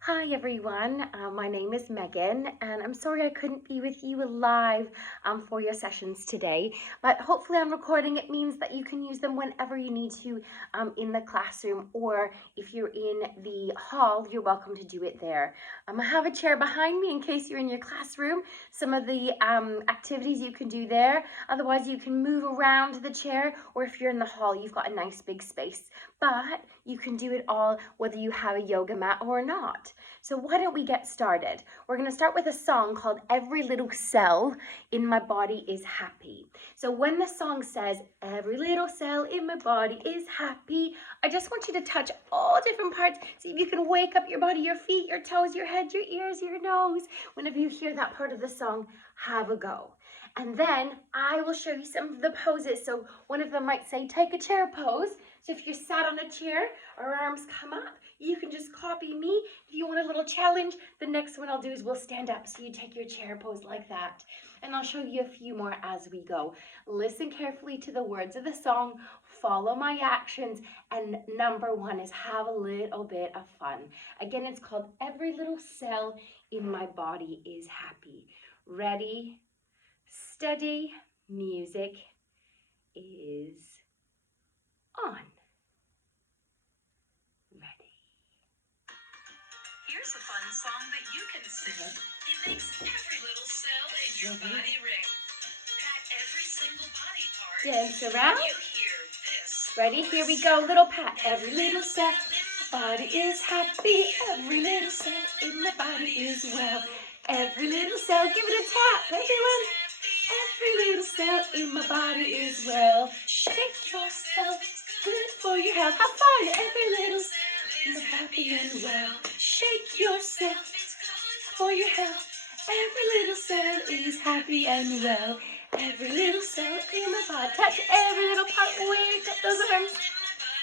Hi everyone, my name is Megan and I'm sorry I couldn't be with you live for your sessions today, but hopefully I'm recording. It means that you can use them whenever you need to in the classroom, or if you're in the hall, you're welcome to do it there. I have a chair behind me in case you're in your classroom. Some of the activities you can do there. Otherwise you can move around the chair, or if you're in the hall, you've got a nice big space. But you can do it all whether you have a yoga mat or not. So why don't we get started? We're going to start with a song called Every Little Cell in My Body is Happy. So when the song says, every little cell in my body is happy, I just want you to touch all different parts. See if you can wake up your body, your feet, your toes, your head, your ears, your nose. Whenever you hear that part of the song, have a go. And then I will show you some of the poses. So one of them might say, take a chair pose. So if you're sat on a chair, our arms come up, you can just copy me. If you want a little challenge, the next one I'll do is we'll stand up. So you take your chair pose like that. And I'll show you a few more as we go. Listen carefully to the words of the song, follow my actions, and number one is have a little bit of fun. Again, it's called Every Little Cell in My Body is Happy. Ready, steady, music is on. Ready. Here's a fun song that you can sing. It makes every little cell in your body ring. Pat every single body part. Dance around. You hear this. Ready? Here we go. Little pat. Every little cell body is happy. Every little cell in my body is well. Every little cell. Give it a tap, everyone. Every little cell in my body is well. Shake yourself. Good for your health. Have fun. Every little cell is happy and well. Shake yourself for your health. Every little cell is happy and well. Every little cell in my body. Touch every little part. Wake up those arms.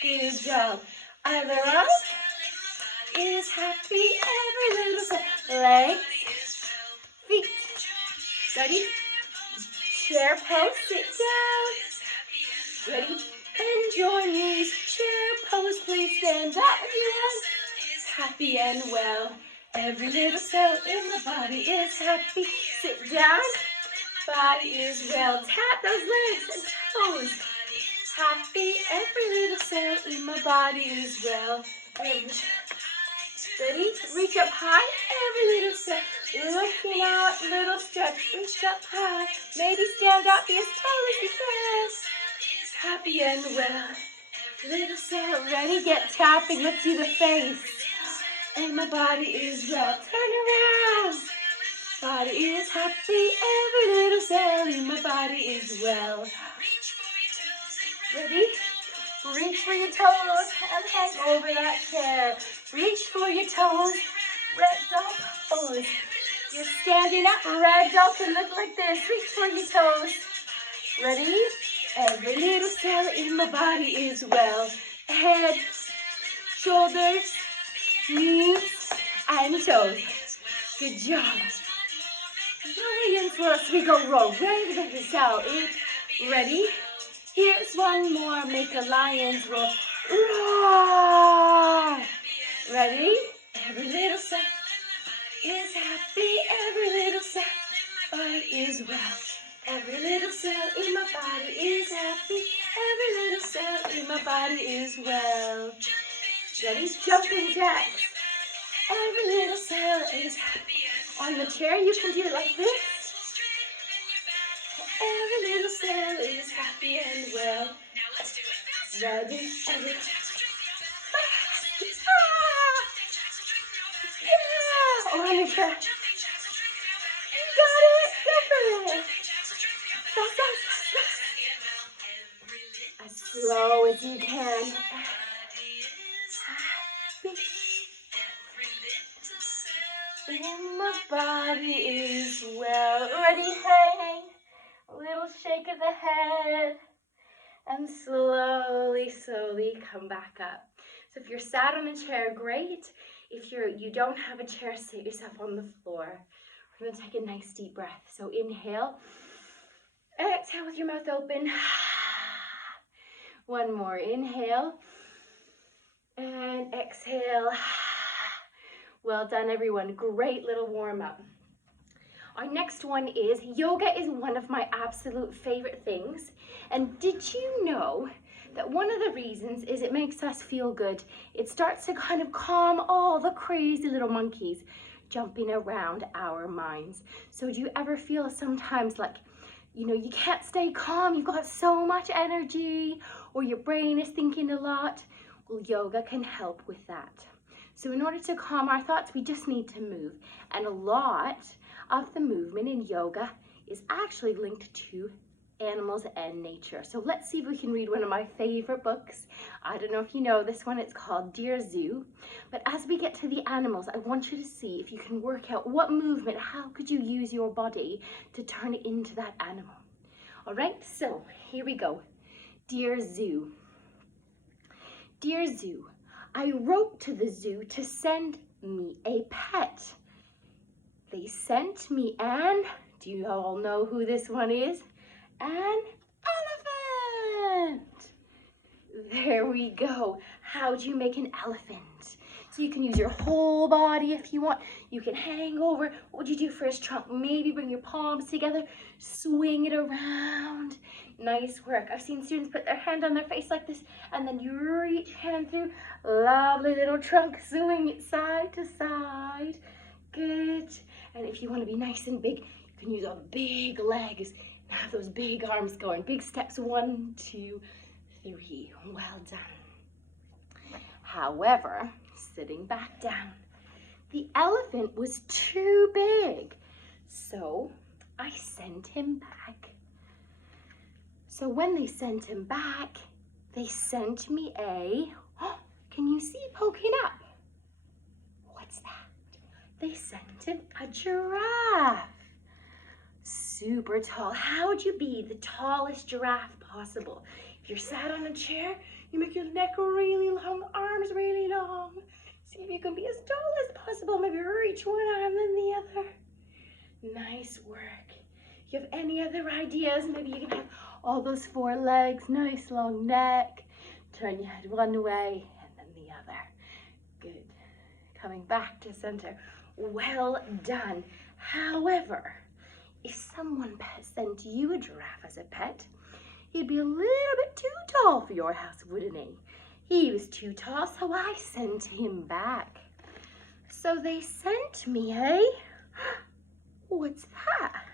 Good job. Other arm is happy. Every little cell. Legs, feet. Ready? Chair pose. Sit down. Ready? Bend your knees. Chair pose. Please stand up if you want. Happy and well. Every little cell in the body is happy. Sit down. Body is well. Tap those legs and toes. Happy. Every little cell in my body is well. Ready? Reach up high. Every little cell. Looking out. Little stretch. Reach up high. Maybe stand up. Be as tall as you can. Happy and well. Little cell. Ready? Get tapping. Let's see the face. And my body is well. Turn around. Body is happy. Every little cell in my body is well. Ready? Reach for your toes and hang over that chair. Reach for your toes. Ragdoll pose. You're standing up. Ragdoll can look like this. Reach for your toes. Ready? Every little cell in my body is well. Head, shoulders, knees, and toes. Good job. Lion's roar. So we go roll. Right with the cell. Ready? Here's one more. Make a lion's roar. Roar. Ready? Every little cell is happy. Every little cell body is well. Every little cell in my body is happy. Every little cell in my body is well. Ready? Jumping jacks. Every little cell is happy. On the chair, you can do it like this. Every little cell is happy and well. Now let's do it. Ready? Every... Yeah! Or on your chair. You got it! Go for it! Fast, fast, fast. As slow as you can. Happy. In my body is well. Ready? Hang. A little shake of the head. And slowly, slowly come back up. So if you're sat on a chair, great. If you don't have a chair, sit yourself on the floor. We're going to take a nice deep breath. So inhale. Exhale with your mouth open. One more. Inhale. And exhale. Well done, everyone. Great little warm-up. Our next one is yoga is one of my absolute favorite things. And did you know that one of the reasons is it makes us feel good? It starts to kind of calm all the crazy little monkeys jumping around our minds. So do you ever feel sometimes like, you can't stay calm, you've got so much energy, or your brain is thinking a lot? Well, yoga can help with that. So in order to calm our thoughts, we just need to move. And a lot of the movement in yoga is actually linked to animals and nature. So let's see if we can read one of my favorite books. I don't know if you know this one, it's called Dear Zoo. But as we get to the animals, I want you to see if you can work out what movement, how could you use your body to turn it into that animal. All right, so here we go. Dear Zoo. Dear Zoo, I wrote to the zoo to send me a pet. They sent me do you all know who this one is? An elephant. There we go. How do you make an elephant? So you can use your whole body if you want. You can hang over. What would you do for his trunk? Maybe bring your palms together, swing it around. Nice work. I've seen students put their hand on their face like this, and then you reach hand through. Lovely little trunk, swing it side to side. Good. And if you want to be nice and big, you can use those big legs and have those big arms going. Big steps, 1, 2, 3. Well done. However, sitting back down, the elephant was too big, so I sent him back. So when they sent him back, they sent me can you see poking up? What's that? They sent him a giraffe. Super tall. How would you be the tallest giraffe possible? If you're sat on a chair, you make your neck really long, arms really long. See if you can be as tall as possible. Maybe reach one arm then the other. Nice work. If you have any other ideas, maybe you can have all those 4 legs, nice long neck. Turn your head one way and then the other. Good. Coming back to center. Well done. However, if someone sent you a giraffe as a pet, he'd be a little bit too tall for your house, wouldn't he? He was too tall, so I sent him back. So they sent me what's that?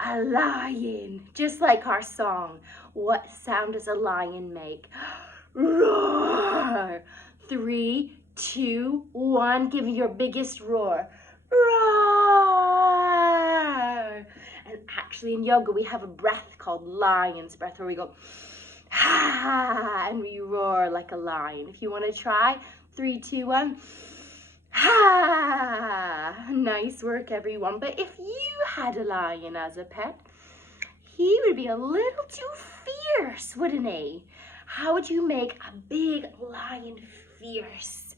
A lion, just like our song. What sound does a lion make? Roar! 3, 2, 1, give me your biggest roar. Roar! And actually in yoga we have a breath called lion's breath where we go ha and we roar like a lion. If you want to try, 3, 2, 1, ha! Nice work, everyone. But if you had a lion as a pet, he would be a little too fierce, wouldn't he? How would you make a big lion fierce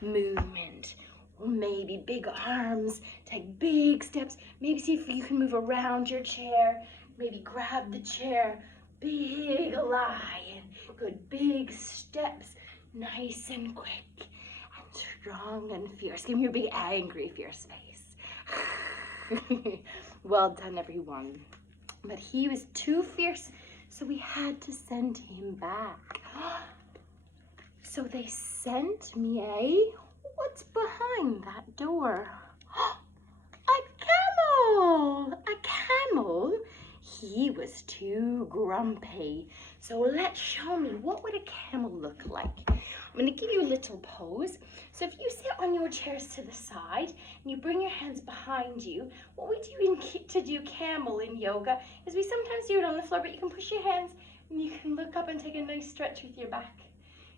movement? Well, maybe big arms, take big steps. Maybe see if you can move around your chair. Maybe grab the chair. Big lion. Good, big steps. Nice and quick and strong and fierce. Give me your big angry fierce face. Well done, everyone. But he was too fierce, so we had to send him back. So they sent me what's behind that door? A camel! A camel? He was too grumpy. So let's show me, what would a camel look like? I'm going to give you a little pose. So if you sit on your chairs to the side and you bring your hands behind you, what we do to do camel in yoga is we sometimes do it on the floor, but you can push your hands and you can look up and take a nice stretch with your back.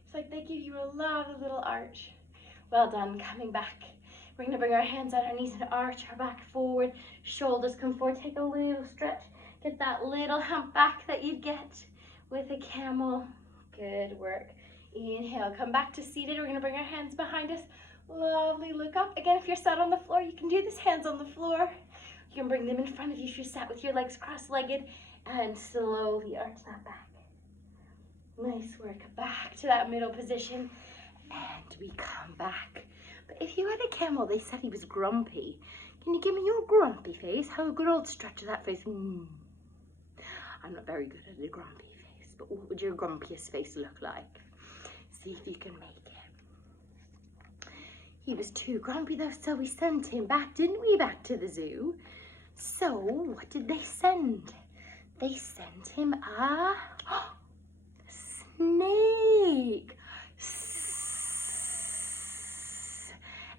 It's like they give you a lovely little arch. Well done, coming back. We're going to bring our hands on our knees and arch our back forward. Shoulders come forward, take a little stretch. Get that little hump back that you get with a camel. Good work. Inhale, come back to seated. We're going to bring our hands behind us. Lovely, look up. Again, if you're sat on the floor, you can do this, hands on the floor. You can bring them in front of you if you're sat with your legs cross-legged, and slowly arch that back. Nice work. Back to that middle position, and we come back. But But if you had a camel, they said he was grumpy. Can you give me your grumpy face? Have a good old stretch of that face. I'm not very good at a grumpy face, but what would your grumpiest face look like? See if you can make it. He was too grumpy though, so we sent him back, didn't we, back to the zoo? So what did they send? They sent him a snake.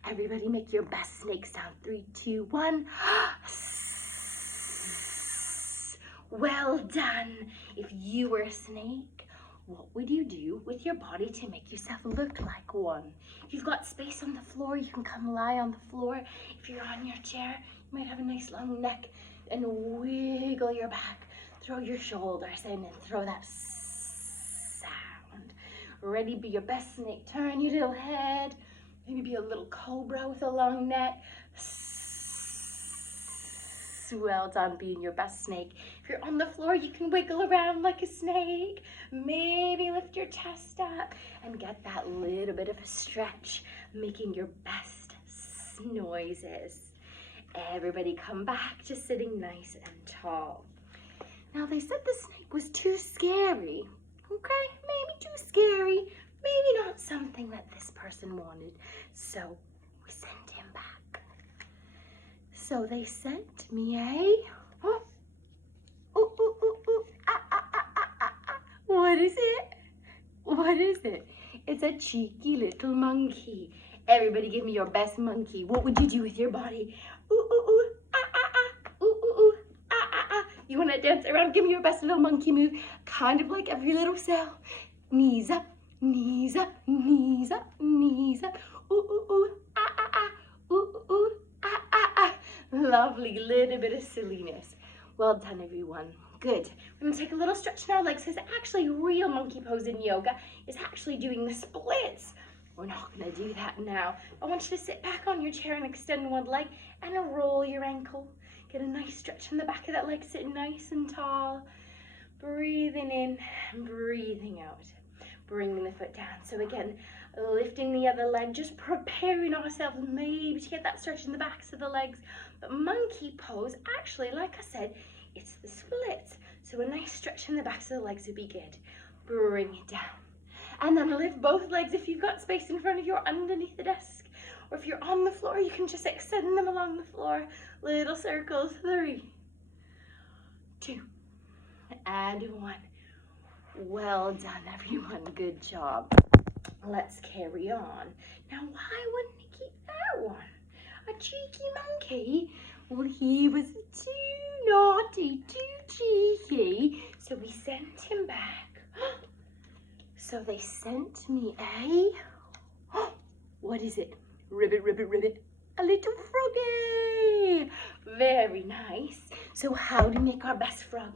Everybody make your best snake sound. 3, 2, 1. Well done. If you were a snake, what would you do with your body to make yourself look like one? If you've got space on the floor, you can come lie on the floor. If you're on your chair, you might have a nice long neck and wiggle your back. Throw your shoulders in and throw that sound. Ready, be your best snake. Turn your little head. Maybe be a little cobra with a long neck. Well done, being your best snake. If you're on the floor, you can wiggle around like a snake. Maybe lift your chest up and get that little bit of a stretch, making your best noises. Everybody come back to sitting nice and tall. Now they said the snake was too scary. Okay, maybe too scary. Maybe not something that this person wanted. So we sent him back. So they sent me a, What is it? What is it? It's a cheeky little monkey. Everybody give me your best monkey. What would you do with your body? You want to dance around? Give me your best little monkey move. Kind of like every little cell. Knees up, knees up, knees up, knees up. Lovely, little bit of silliness. Well done, everyone. Good. We're gonna take a little stretch in our legs because actually real monkey pose in yoga is actually doing the splits. We're not gonna do that now. I want you to sit back on your chair and extend one leg and roll your ankle. Get a nice stretch in the back of that leg, sitting nice and tall. Breathing in and breathing out. Bringing the foot down. So again, lifting the other leg, just preparing ourselves maybe to get that stretch in the backs of the legs. But monkey pose, actually, like I said, it's the splits. So a nice stretch in the backs of the legs would be good. Bring it down. And then lift both legs if you've got space in front of you or underneath the desk. Or if you're on the floor, you can just extend them along the floor. Little circles. 3, 2, and 1. Well done, everyone. Good job. Let's carry on. Now, why wouldn't he keep that one? A cheeky monkey? Well, he was too naughty, too cheeky. So we sent him back. So they sent me a... What is it? Ribbit, ribbit, ribbit. A little froggy. Very nice. So how do we make our best frog?